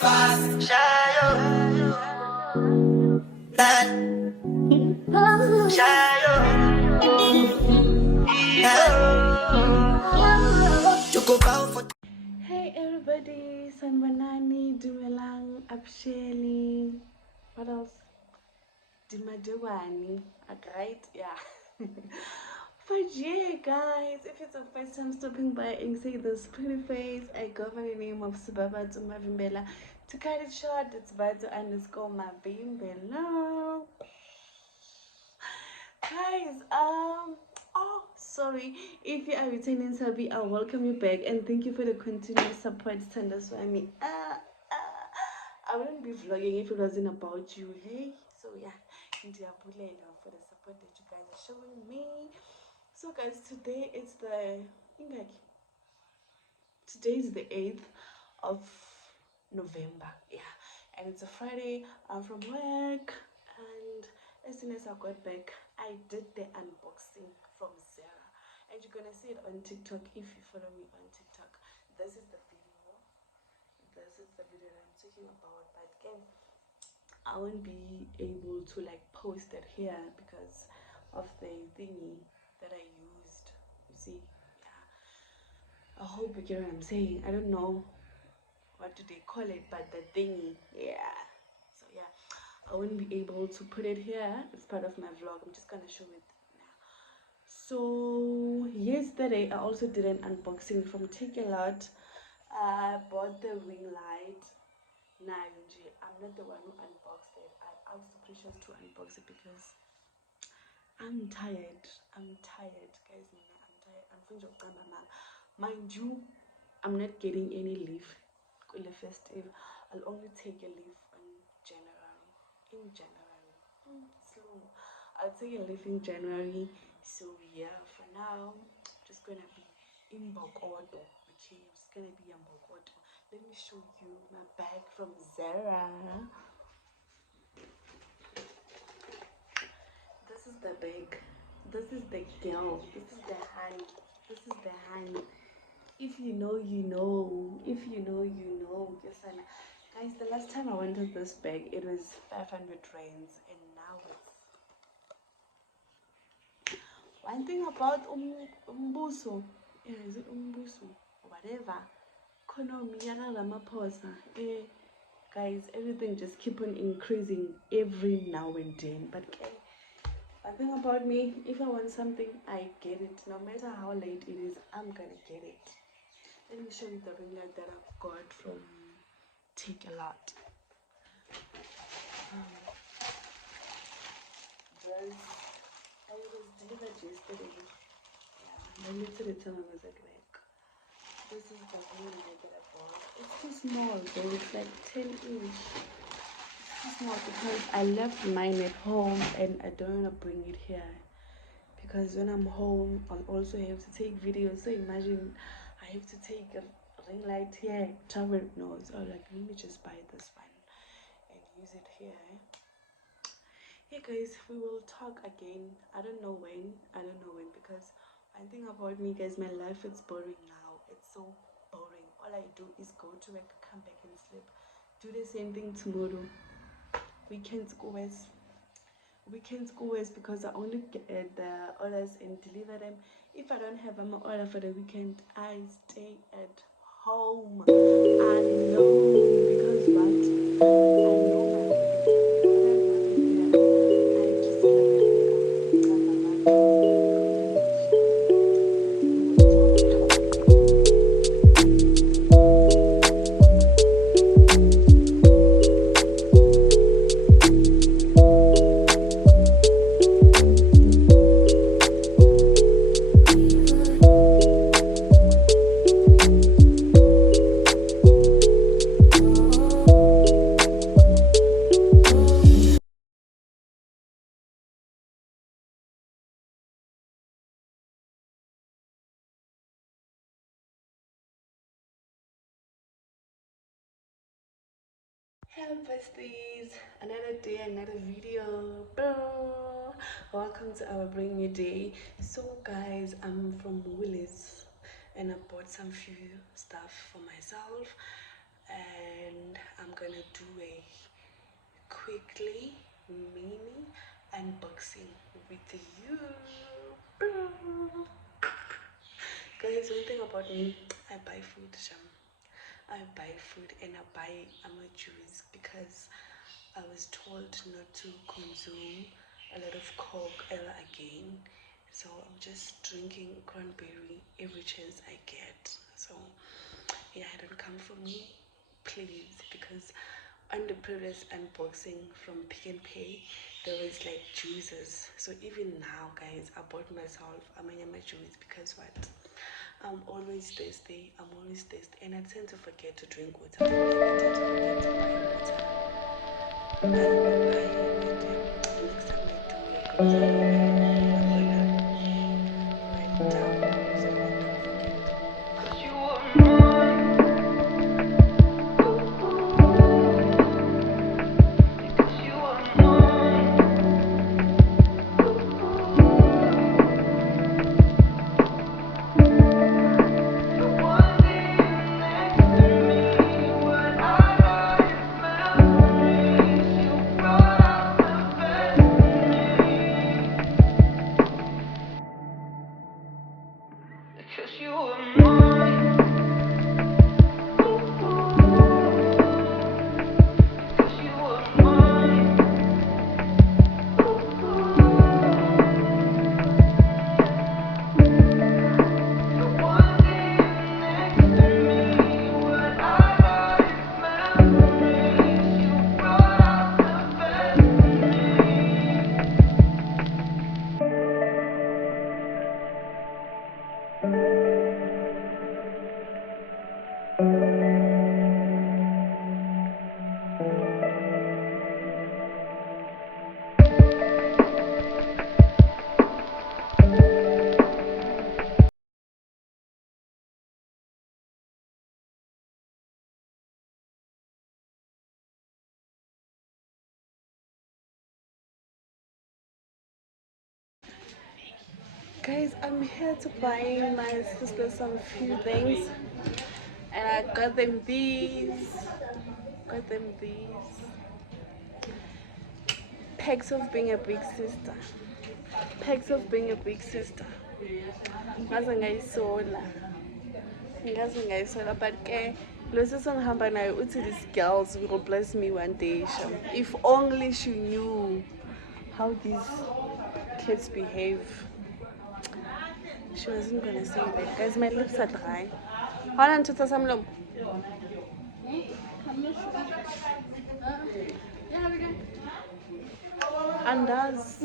breakfast. Shayo, that shayo, you go bow for. Hey everybody, Sanwanani, Dumelang, Absheli, what else? Dimadewani, right? Yeah. But yeah, guys, if it's the first time stopping by and say this pretty face, I go by the name of Subaba Mavimbela. To cut it short, it's Bato_Mavimbela. Guys, oh, sorry. If you are returning Sabi, I'll welcome you back and thank you for the continuous support. Send us for me. I wouldn't be vlogging if it wasn't about you, hey? So yeah, India Bulela for the support that you guys are showing me. So guys, today is today is the 8th of November, yeah, and it's a Friday. I'm from work, and as soon as I got back, I did the unboxing from Zara, and you're gonna see it on TikTok if you follow me on TikTok. This is the video that I'm talking about, but again, I won't be able to like post it here because of the thingy that I used, you see. I hope you get what I'm saying. I don't know what do they call it, but the thingy, yeah. So yeah, I wouldn't be able to put it here. It's part of my vlog. I'm just gonna show it now. So yesterday I also did an unboxing from Takealot. I bought the ring light. Nah, I'm not the one who unboxed it. I asked Precious to unbox it because I'm tired. I'm tired, guys. I'm tired. I'm finished with my mind you, I'm not getting any leave in the festive. I'll only take a leave in January. In January. Slow. I'll take a leave in January. So yeah, for now, I'm just gonna be in Bokoto. Okay, I'm just gonna be in Bokoto. Let me show you my bag from Zara. This is the bag. This is the girl. This is the hand. This is the hand. If you know, you know. If you know, you know. Yes, and guys, the last time I wanted this bag, it was 500 rands, and now it's. One thing about umbuso, yeah, is it umbuso or whatever? Economy, Ramaphosa. Guys, everything just keep on increasing every now and then. But okay. One thing about me, if I want something, I get it. No matter how late it is, I'm gonna get it. Let me show you the ring light that I've got from Takealot. I was delivered yesterday. Yeah, I literally tell I was at work. This is the ring light that I bought. It's too small though, it's like 10 inch. It's too small because I left mine at home and I don't want to bring it here. Because when I'm home, I'll also have to take videos. So imagine I have to take a ring light here, travel. No, so like, let me just buy this one and use it here. Hey guys, we will talk again. I don't know when. Because one thing about me, guys, my life is boring now. It's so boring. All I do is go to work, come back and sleep. Do the same thing tomorrow. Weekends go west because I only get the orders and deliver them. If I don't have an order for the weekend, I stay at home alone because what? I know my weekend. I just love Hello besties, another day, another video, bro. Welcome to our brand new day. So guys, I'm from Woolies and I bought some few stuff for myself and I'm gonna do a quickly mini unboxing with you. Guys, one thing about me, I buy food, I buy food and I buy juice because I was told not to consume a lot of Coke ever again. So I'm just drinking cranberry every chance I get. So yeah, don't come for me, please, because on the previous unboxing from Pick and Pay, there was like juices. So even now, guys, I bought myself a Manyama juice because what? I'm always thirsty, and I tend to forget to drink water. I tend to forget to buy water. I will buy water next time I do a grocery. I'm gonna write it down so I don't forget. 'Cause you were mine. Because you were mine. Because you were mine. Because you were mine. So one day next to me, what I got is memories. You brought out the best in me. Guys, I'm here to buy my sister some few things, and I got them these. Pegs of being a big sister. Pegs of being a big sister. Ngaze ngayisola, but ke lesi sengihamba nayo uthi these girls will bless me one day. If only she knew how these kids behave. She wasn't gonna say that. Guys, my lips are dry. Hold on to Tasamlum. Andas.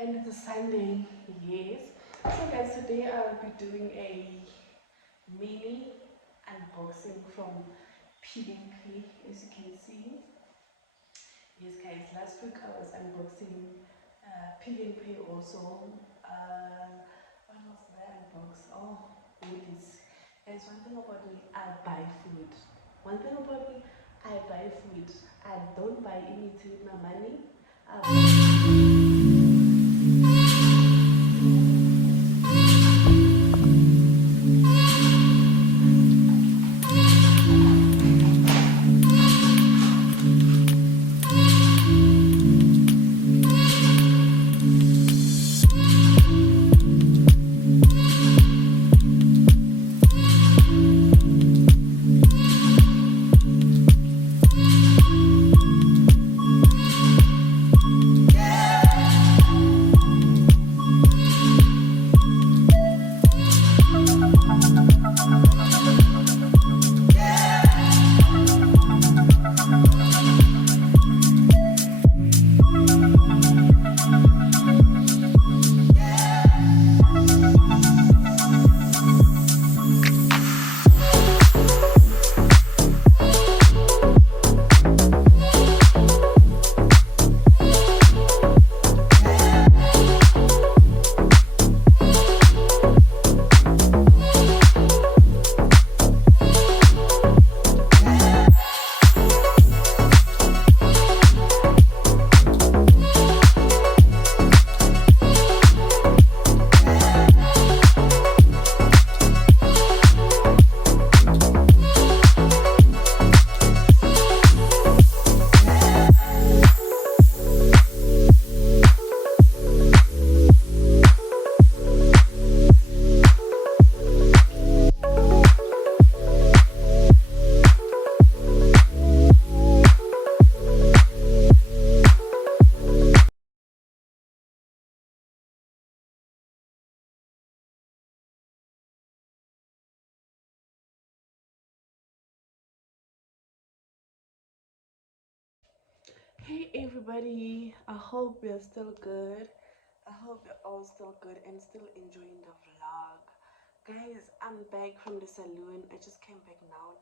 And it's a Sunday, yes. So guys, today I'll be doing a mini unboxing from PDP, as you can see. Yes guys, last week I was unboxing PDP also. What was the unbox? Oh, goodies. Guys, one thing about me, I buy food. One thing about me, I buy food. I don't buy anything with my money. Hey everybody, I hope you're still good. I hope you're all still good and still enjoying the vlog. Guys, I'm back from the saloon. I just came back now.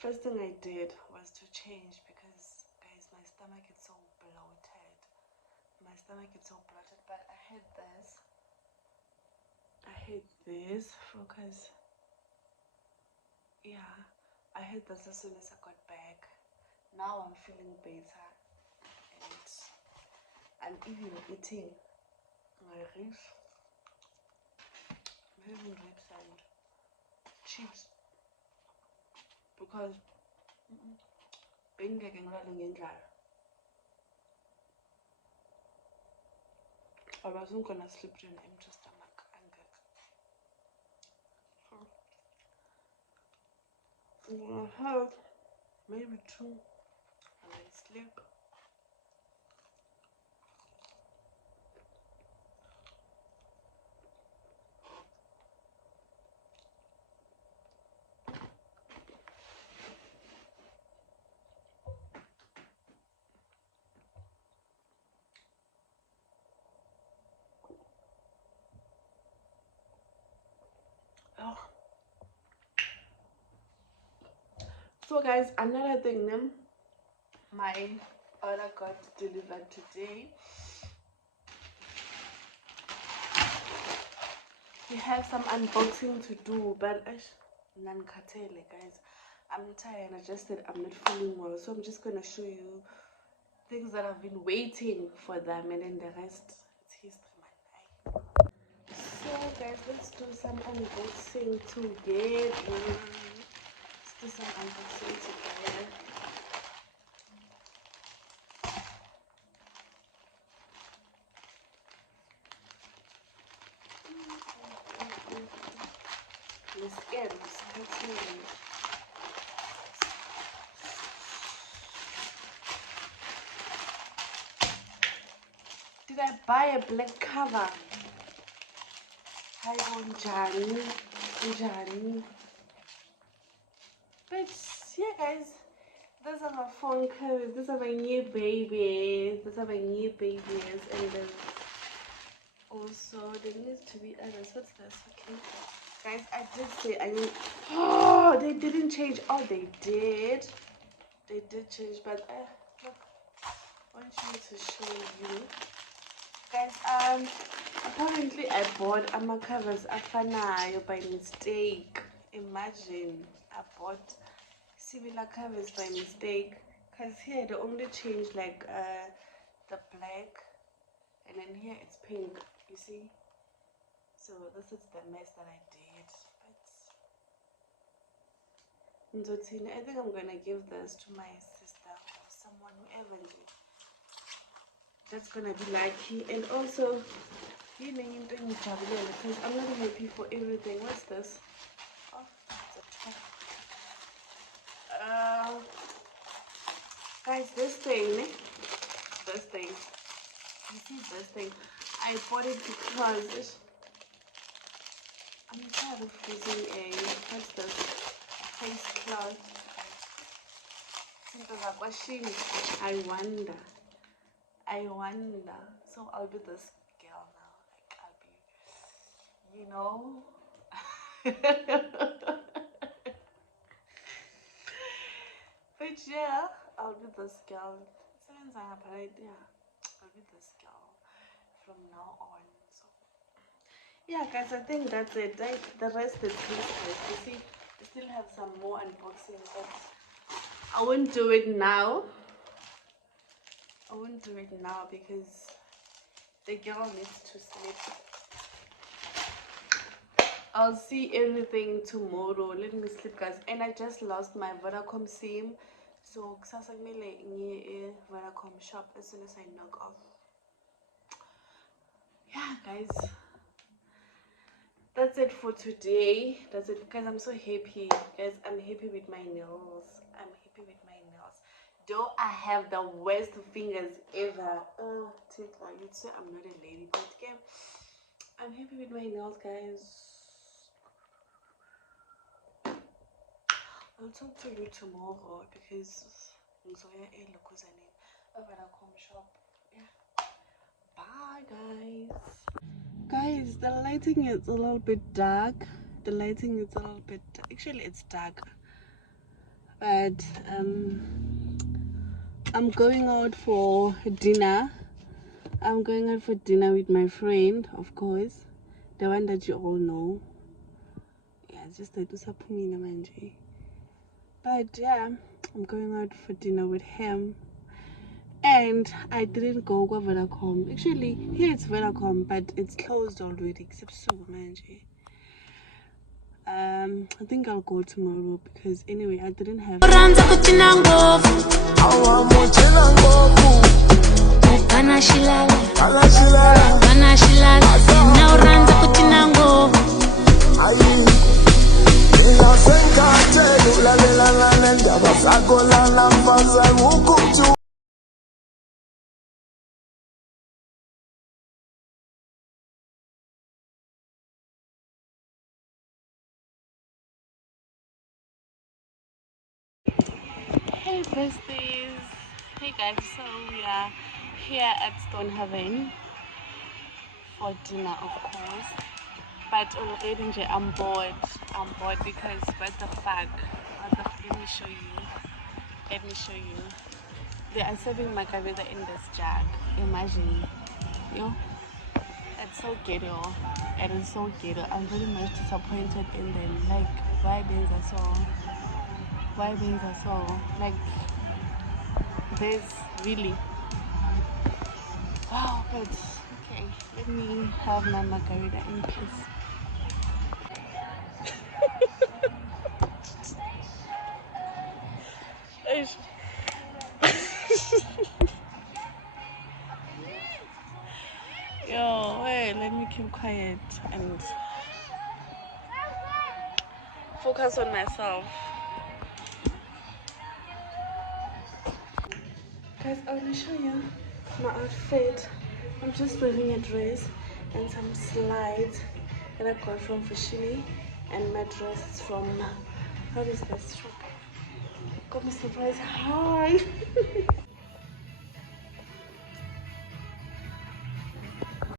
First thing I did was to change because guys, my stomach is so bloated. But I hate this because yeah, I had this as soon as I got back. Now I'm feeling better and I'm even eating my ribs. I'm having ribs and cheese because bengeke ngilale ngendlala. I wasn't gonna sleep with an empty stomach angeke. So I'm gonna have maybe two and then sleep. Oh. So guys, another thing, my order got delivered today. We have some unboxing to do, but nankatele guys. I'm tired. I just said I'm not feeling well, so I'm just gonna show you things that I've been waiting for them, and then the rest it's history, man. So guys, let's do some unboxing together. Let's do some unboxing together. Let's get it. Did I buy a black cover? Hi, Johnny. But yeah, guys, those are my phone covers. These are my new babies. And then also there needs to be others. What's this? Okay, guys, I did say I need. Oh, they didn't change. Oh, they did. They did change, but look, I want you to show you. Guys, apparently I bought covers afanayo by mistake. Imagine I bought similar covers by mistake, because here they only change like the black, and then here it's pink, you see. So this is the mess that I did. But Nzotini, I think I'm gonna give this to my sister or someone, whoever that's gonna be lucky. And also because I'm not happy for everything. What's this? Oh, it's a top. Guys, this thing, you see this thing, I bought it because I'm tired of using what's this, face cloth. I wonder, so I'll be this girl now, like I'll be, but yeah, I'll be this girl. I'll be this girl from now on. So yeah, guys, I think that's it. The rest is history. You see, I still have some more unboxing, but I won't do it now. Because the girl needs to sleep. I'll see everything tomorrow. Let me sleep, guys. And I just lost my Vodacom SIM. So, kusasa kumele ngiye Vodacom shop as soon as I knock off. Yeah, guys. That's it for today. That's it, guys. I'm so happy. Guys, I'm happy with my nails. Though I have the worst fingers ever. Tita, you'd say I'm not a lady, but again, I'm happy with my nails, guys. I'll talk to you tomorrow because Zoya a Vodacom shop. Yeah. Bye, guys. Guys, the lighting is a little bit dark. The lighting is a little bit. Actually, it's dark. But I'm going out for dinner. I'm going out for dinner with my friend, of course, the one that you all know. Yeah, it's just that usapumina manje. But yeah, I'm going out for dinner with him. And I didn't go to Vodacom. Actually, here it's Vodacom, but it's closed already, except so manje. I think I'll go tomorrow because anyway, I didn't have. Hey besties, hey guys, so we are here at Stonehaven for dinner, of course, but already I'm bored because what the fuck, let me show you, they are serving margarita in this jug, imagine, yo, it's so ghetto, it is so ghetto. I'm very much disappointed in them, like why beans are so, like, there's really. Wow, but okay, let me have my margarita in peace. Eish. Yo, wait, let me keep quiet and focus on myself. Guys, I want to show you my outfit. I'm just wearing a dress and some slides that I got from Fushini, and my dress is from, what is this shop? Got me surprised. Hi!